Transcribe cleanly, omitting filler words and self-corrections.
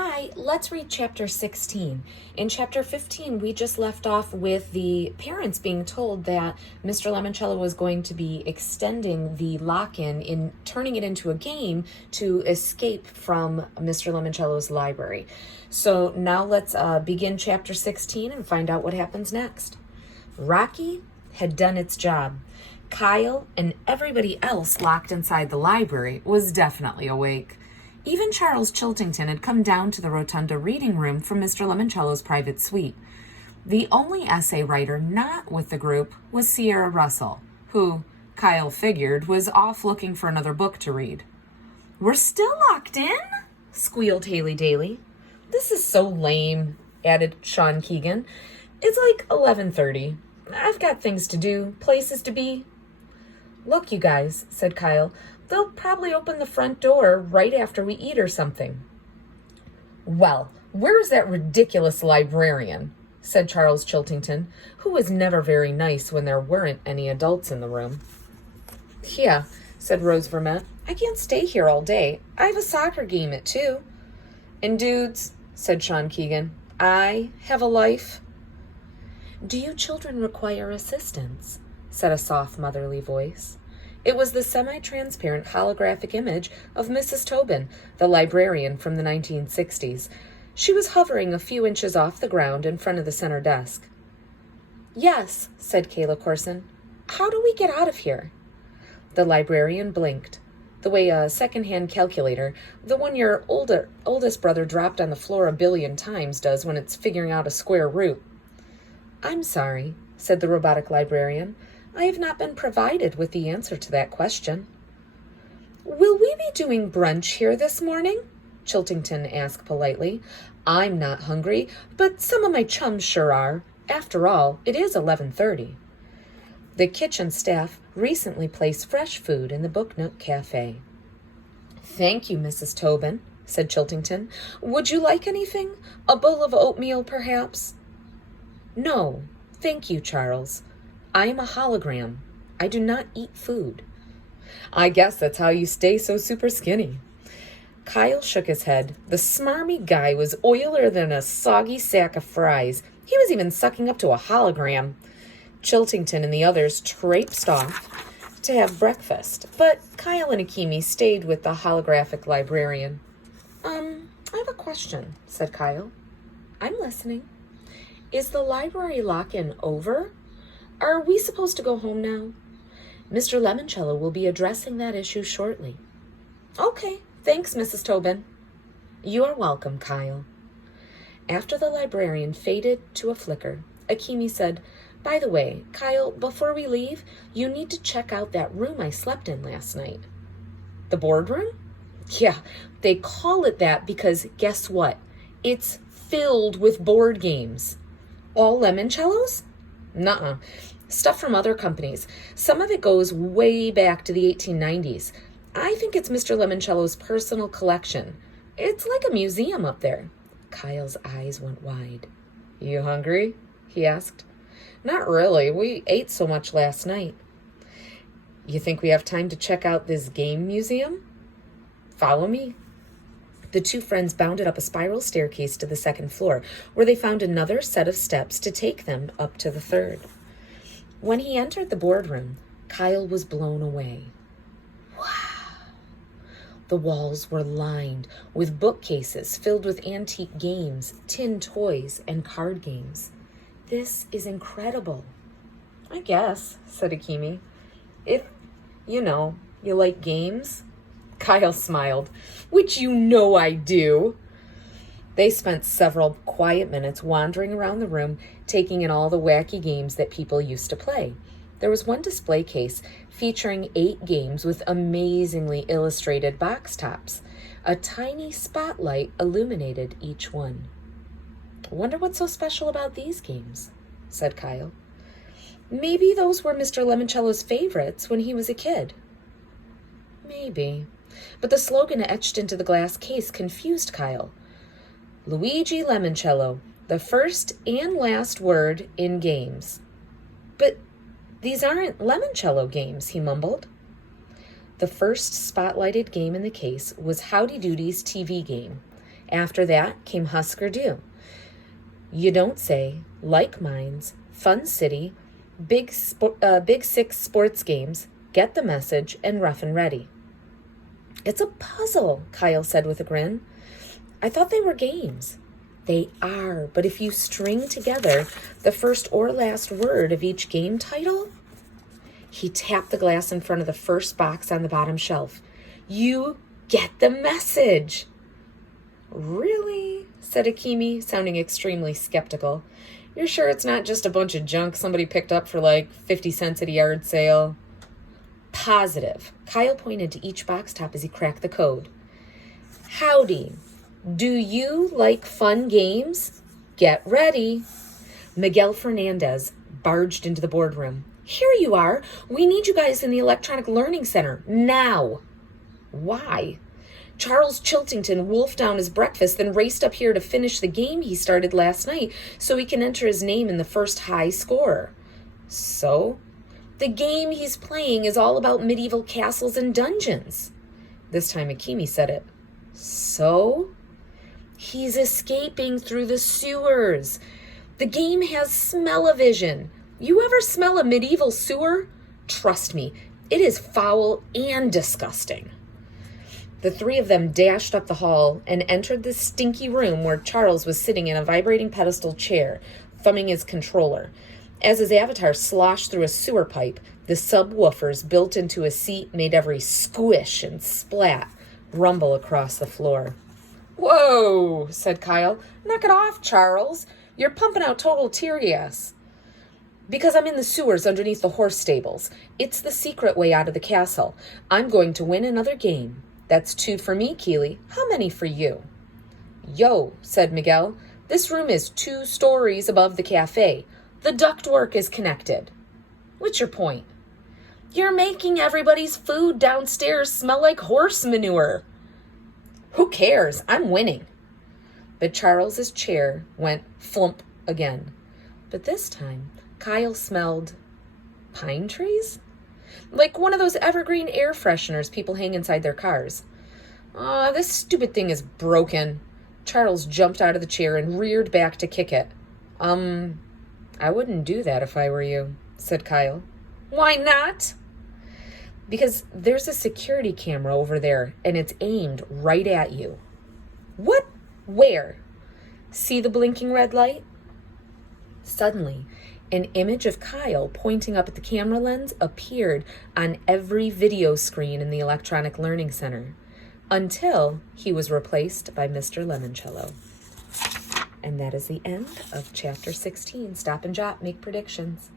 Hi, let's read chapter 16. In chapter 15, we just left off with the parents being told that Mr. Lemoncello was going to be extending the lock-in in turning it into a game to escape from Mr. Lemoncello's library. So now let's begin chapter 16 and find out what happens next. Rocky had done its job. Kyle and everybody else locked inside the library was definitely awake. Even Charles Chiltington had come down to the rotunda reading room from Mr. Lemoncello's private suite. The only essay writer not with the group was Sierra Russell, who, Kyle figured, was off looking for another book to read. "We're still locked in?" squealed Haley Daly. "This is so lame," added Sean Keegan. "It's like 11:30. I've got things to do, places to be." "Look, you guys," said Kyle, "they'll probably open the front door right after we eat or something." "Well, where's that ridiculous librarian?" said Charles Chiltington, who was never very nice when there weren't any adults in the room. "Yeah," said Rose Vermette, "I can't stay here all day. I have a soccer game at 2. "And dudes," said Sean Keegan, "I have a life." "Do you children require assistance?" said a soft motherly voice. It was the semi-transparent holographic image of Mrs. Tobin, the librarian from the 1960s. She was hovering a few inches off the ground in front of the center desk. "Yes," said Kayla Corson. "How do we get out of here?" The librarian blinked, the way a second-hand calculator, the one your oldest brother dropped on the floor a billion times, does when it's figuring out a square root. "I'm sorry," said the robotic librarian. "I have not been provided with the answer to that question." "Will we be doing brunch here this morning?" Chiltington asked politely. "I'm not hungry, but some of my chums sure are. After all, it is 11:30. The kitchen staff recently placed fresh food in the Book Nook Cafe. "Thank you, Mrs. Tobin," said Chiltington. "Would you like anything? A bowl of oatmeal, perhaps?" "No, thank you, Charles. I am a hologram. I do not eat food." "I guess that's how you stay so super skinny." Kyle shook his head. The smarmy guy was oilier than a soggy sack of fries. He was even sucking up to a hologram. Chiltington and the others traipsed off to have breakfast, but Kyle and Akimi stayed with the holographic librarian. I have a question," said Kyle. "I'm listening." "Is the library lock-in over? Are we supposed to go home now?" "Mr. Lemoncello will be addressing that issue shortly." "Okay, thanks, Mrs. Tobin." "You are welcome, Kyle." After the librarian faded to a flicker, Akimi said, "By the way, Kyle, before we leave, you need to check out that room I slept in last night." "The boardroom?" "Yeah, they call it that because guess what? It's filled with board games." "All Lemoncellos?" "Nuh-uh. Stuff from other companies. Some of it goes way back to the 1890s. I think it's Mr. Lemoncello's personal collection. It's like a museum up there." Kyle's eyes went wide. "You hungry?" he asked. "Not really. We ate so much last night." "You think we have time to check out this game museum?" "Follow me." The two friends bounded up a spiral staircase to the second floor, where they found another set of steps to take them up to the third. When he entered the boardroom, Kyle was blown away. Wow! The walls were lined with bookcases filled with antique games, tin toys, and card games. "This is incredible." "I guess," said Akimi. "If, you like games." Kyle smiled. "Which you know I do." They spent several quiet minutes wandering around the room, taking in all the wacky games that people used to play. There was one display case featuring 8 games with amazingly illustrated box tops. A tiny spotlight illuminated each one. "Wonder what's so special about these games," said Kyle. "Maybe those were Mr. Lemoncello's favorites when he was a kid." "Maybe." But the slogan etched into the glass case confused Kyle. "Luigi Lemoncello, the first and last word in games." "But these aren't Lemoncello games," he mumbled. The first spotlighted game in the case was Howdy Doody's TV game. After that came Husker Du. You Don't Say, Like Minds, Fun City, Big Six sports games, Get the Message, and Rough and Ready. It's a puzzle, Kyle said with a grin. I thought they were games. They are, but if you string together the first or last word of each game title... He tapped the glass in front of the first box on the bottom shelf. You get the message. Really? Said Akimi, sounding extremely skeptical. You're sure it's not just a bunch of junk somebody picked up for like 50 cents at a yard sale? Positive. Kyle pointed to each box top as he cracked the code. Howdy. Do you like fun games? Get ready. Miguel Fernandez barged into the boardroom. Here you are. We need you guys in the Electronic Learning Center now. Why? Charles Chiltington wolfed down his breakfast, then raced up here to finish the game he started last night so he can enter his name in the first high score. So? The game he's playing is all about medieval castles and dungeons. This time Akimi said it. So? He's escaping through the sewers. The game has smell-o-vision. You ever smell a medieval sewer? Trust me, it is foul and disgusting. The three of them dashed up the hall and entered the stinky room where Charles was sitting in a vibrating pedestal chair, thumbing his controller. As his avatar sloshed through a sewer pipe, the subwoofers built into a seat made every squish and splat rumble across the floor. Whoa, said Kyle. Knock it off, Charles. You're pumping out total tear gas. Because I'm in the sewers underneath the horse stables. It's the secret way out of the castle. I'm going to win another game. That's 2 for me, Keeley. How many for you? Yo, said Miguel. This room is 2 stories above the cafe. The ductwork is connected. What's your point? You're making everybody's food downstairs smell like horse manure. Who cares? I'm winning. But Charles's chair went flump again. But this time, Kyle smelled pine trees? Like one of those evergreen air fresheners people hang inside their cars. This stupid thing is broken. Charles jumped out of the chair and reared back to kick it. I wouldn't do that if I were you, said Kyle. Why not? Because there's a security camera over there, and it's aimed right at you. What? Where? See the blinking red light? Suddenly, an image of Kyle pointing up at the camera lens appeared on every video screen in the Electronic Learning Center, until he was replaced by Mr. Lemoncello. And that is the end of Chapter 16. Stop and Jot, make predictions.